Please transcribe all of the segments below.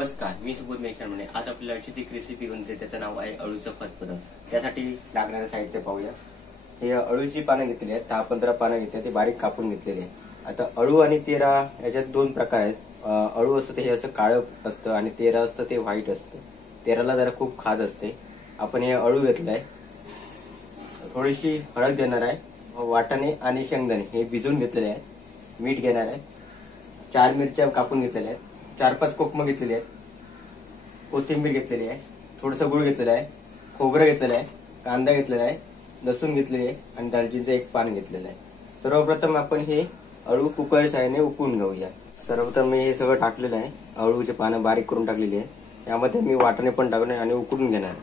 नमस्कार, मी सुबोध मेघशाने. आज आपल्याला अशीच एक रेसिपी बनते, त्याचं नाव आहे अळूचं फतफद. त्यासाठी लागणारे साहित्य पाहूया. हे अळूची पानं घेतली आहेत, 10-15 पानं घेतली, ते बारीक कापून घेतलेले आहे. आता अळू आणि तेरा याच्यात दोन प्रकार आहेत. अळू असतं ते हे असं काळं असतं आणि तेरा असतं ते व्हाईट असतं. तेराला जरा खूप खाज असते. आपण हे अळू घेतलंय, थोडीशी हळद घेणार आहे, वाटाणे आणि शेंगदाणे हे भिजवून घेतलेले आहे, मीठ घेणार आहे, 4 मिरच्या कापून घेतलेल्या आहेत, 4-5 कोकम घेतलेली आहेत, कोथिंबीर घेतलेली आहे, थोडंसं गुळ घेतलेला आहे, खोबरं घेतलेलं आहे, कांदा घेतलेला आहे, लसूण घेतलेली आहे आणि दालचिनीचं एक पान घेतलेलं आहे. सर्वप्रथम आपण हे अळू कुकर साहाय्याने उकळून घेऊया. सर्वप्रथम मी हे सगळं टाकलेलं आहे, अळूचे पानं बारीक करून टाकलेली आहे. यामध्ये मी वाटाणे पण टाकले आणि उकळून घेणार आहे.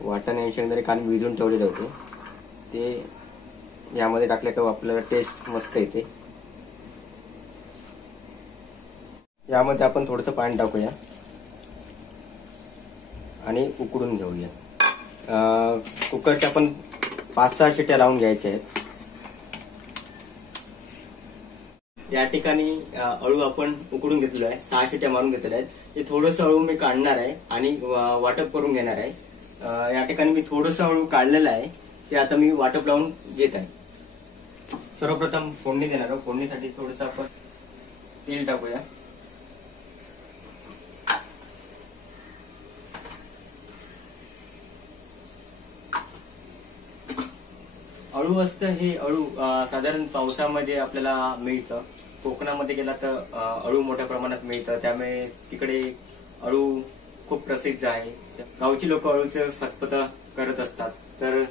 वाटाणे आणि शेंगदाणे काल भिजवून ठेवलेले होते, ते यामध्ये टाकले का आपल्याला टेस्ट मस्त येते. यामध्ये आपण थोडंसं पाणी टाकूया आणि उकळून घेऊया. कुकरच्या आपण 5-6 शिट्या लावून घ्यायच्या आहेत. या ठिकाणी अळू आपण उकडून घेतलेला आहे, 6 शिट्या मारून घेतलेल्या आहेत. हे थोडंसं अळू मी काढणार आहे आणि वाटप करून घेणार आहे. या ठिकाणी मी थोडंसं अळू काढलेलं आहे, ते आता मी वाटप लावून घेत आहे. सर्वप्रथम फोडणी देणार आहोत. फोडणीसाठी थोडंसं आपण तेल टाकूया. अळू असतं हे अळू साधारण पावसामध्ये आपल्याला मिळतं. कोकणामध्ये गेला तर अळू मोठ्या प्रमाणात मिळतं, त्यामुळे तिकडे अळू खूप प्रसिद्ध आहे. गावची लोक अळूचं फतफद करत असतात. तर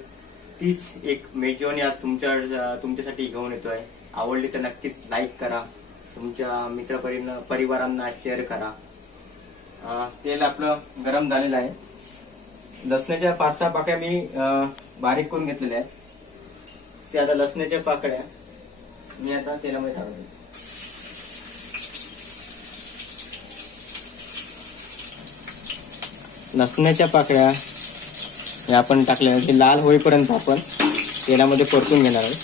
तीच एक मेजवानी आज तुमच्यासाठी घेऊन येतोय. आवडली तर नक्कीच लाईक करा, तुमच्या मित्रपरिवारांना शेअर करा. तेल आपलं गरम झालेलं आहे. लसणाच्या 5-6 पाकळ्या मी बारीक करून घेतलेल्या आहेत. ते आता लसणाच्या पाकळ्या मी आता तेलामध्ये टाकतो. लसणाच्या पाकळ्या हे आपण टाकल्या, ते लाल होईपर्यंत आपण तेलामध्ये परतून घेणार आहोत.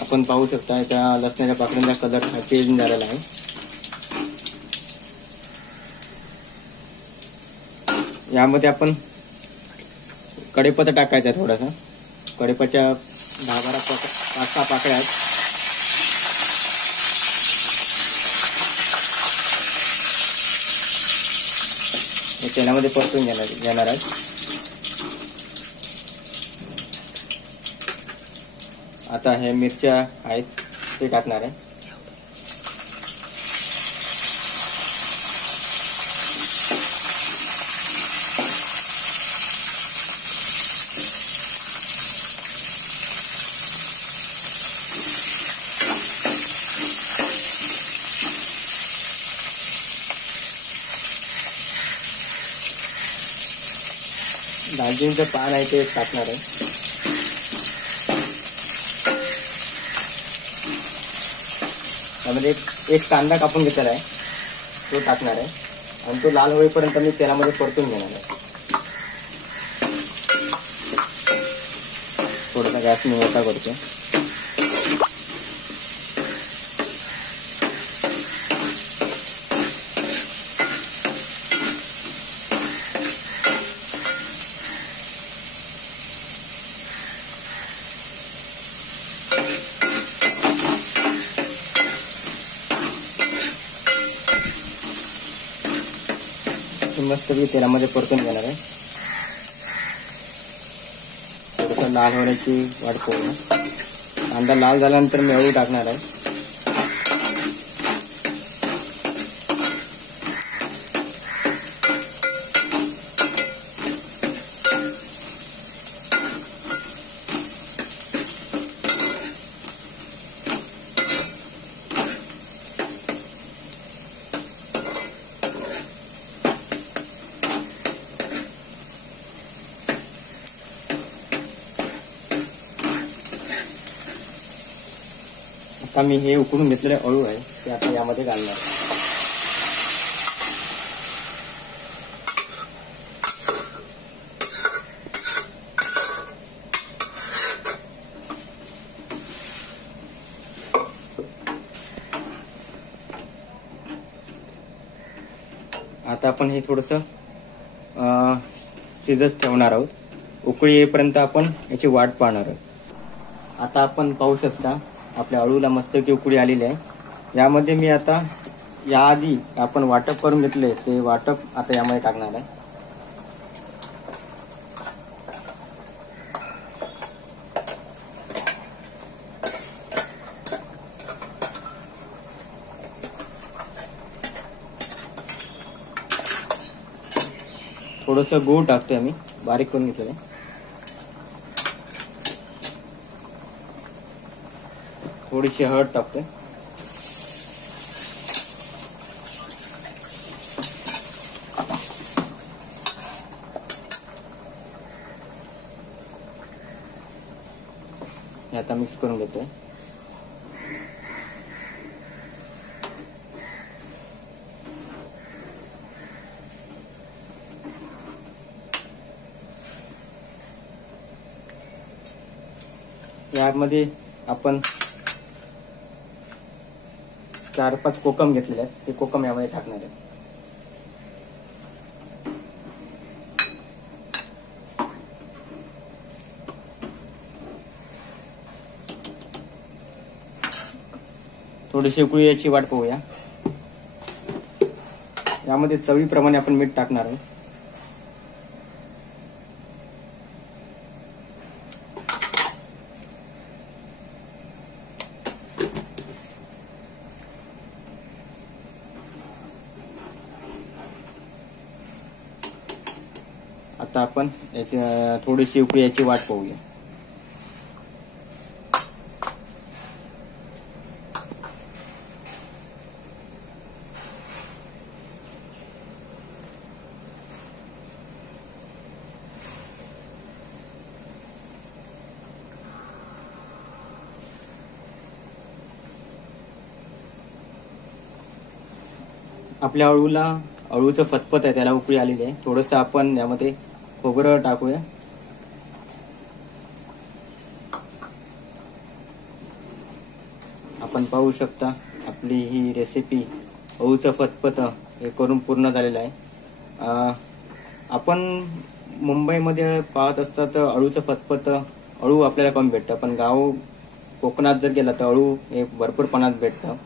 आपण पाहू शकता त्या लसणाच्या पाकळ्यांचा कलर चेंज झालेला आहे. यामध्ये आपण कढीपत्ता टाकायचा आहे थोडासा. कढीपत्त्याच्या 10-12-5-6 पाकळ्या आहेत. हे तेलामध्ये परतून घेणार आहेत. आता हे मिरच्या आहेत ते टाकणार आहे. दालचिनीचं पान आहे ते टाकणार आहे. त्यामध्ये एक कांदा कापून घेतलेला आहे, तो टाकणार आहे आणि तो लाल होईपर्यंत मी तेलामध्ये परतून घेणार आहे. थोडासा गॅस मी मोठा करतो. मस्तपैकी तेलामध्ये परतून घेणार आहे. थोडंसं लाल होण्याची वाट पाहू. कांदा लाल झाल्यानंतर मी अळू टाकणार आहे. आता मी हे उकडून घेतलेले अळू आहे ते आता यामध्ये घालणार. आता आपण हे थोडंसं शिजत ठेवणार आहोत. उकळी येईपर्यंत आपण याची वाट पाहणार आहोत. आता आपण पाहू शकता आपल्या अळूला मस्तपैकी उकळी आलेली आहे. यामध्ये मी आता याआधी आपण वाटप करून घेतले ते वाटप आता यामध्ये टाकणार आहे. थोडंसं गूळ टाकतोय आम्ही, बारीक करून घेतलेलं आहे. थोडीशी हळद टाकतोय. हे आता मिक्स करून घेतोय. यामध्ये आपण 4-5 कोकम घेतलेले आहेत, ते कोकम यामध्ये टाकणार आहे. थोडीशी उकळी याची वाट पाहूया. यामध्ये चवीप्रमाणे आपण मीठ टाकणार आहे. आता आपण याची थोडीशी उकळी याची वाट पाहूया. आपल्या अळूचं फतफत आहे, त्याला उकळी आलेली आहे. थोडंसं आपण यामध्ये खोबरं टाकूया. आपण पाहू शकता आपली ही रेसिपी अळूचं फतफत हे करून पूर्ण झालेलं आहे. आपण मुंबईमध्ये पाहत असता तर अळूचं फतफत अळू आपल्याला कमी भेटतं, पण गाव कोकणात जर गेला तर अळू हे भरपूर प्रमाणात भेटतं.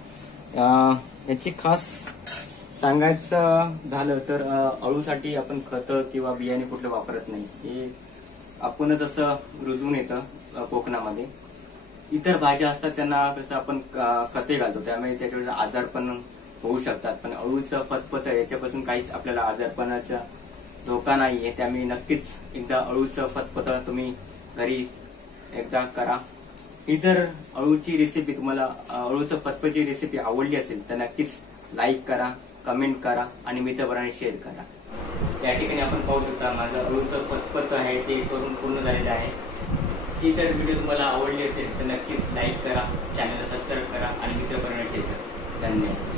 याची खास सांगायचं झालं तर अळूसाठी आपण खतं किंवा बियाणे कुठले वापरत नाही. हे आपणच असं रुजवून येतं कोकणामध्ये. इतर भाज्या असतात त्यांना कसं आपण खते घालतो, त्यामुळे त्याच्यावर आजारपण होऊ शकतात. पण अळूचं फतफत याच्यापासून काहीच आपल्याला आजारपणाचा धोका नाहीये. त्यामुळे नक्कीच एकदा अळूचं फतफत तुम्ही घरी एकदा करा. ही जर अळूची रेसिपी तुम्हाला अळूचं फतफतची रेसिपी आवडली असेल तर नक्कीच लाईक करा, कमेंट करा आणि मित्रपरांनी शेअर करा. या ठिकाणी आपण पाहू शकता माझं अळूचं फतफत आहे ते करून पूर्ण झालेलं आहे. ही जर व्हिडिओ तुम्हाला आवडली असेल तर नक्कीच लाईक करा, चॅनलला सबस्क्राईब करा आणि मित्रपरांनी शेअर करा. धन्यवाद.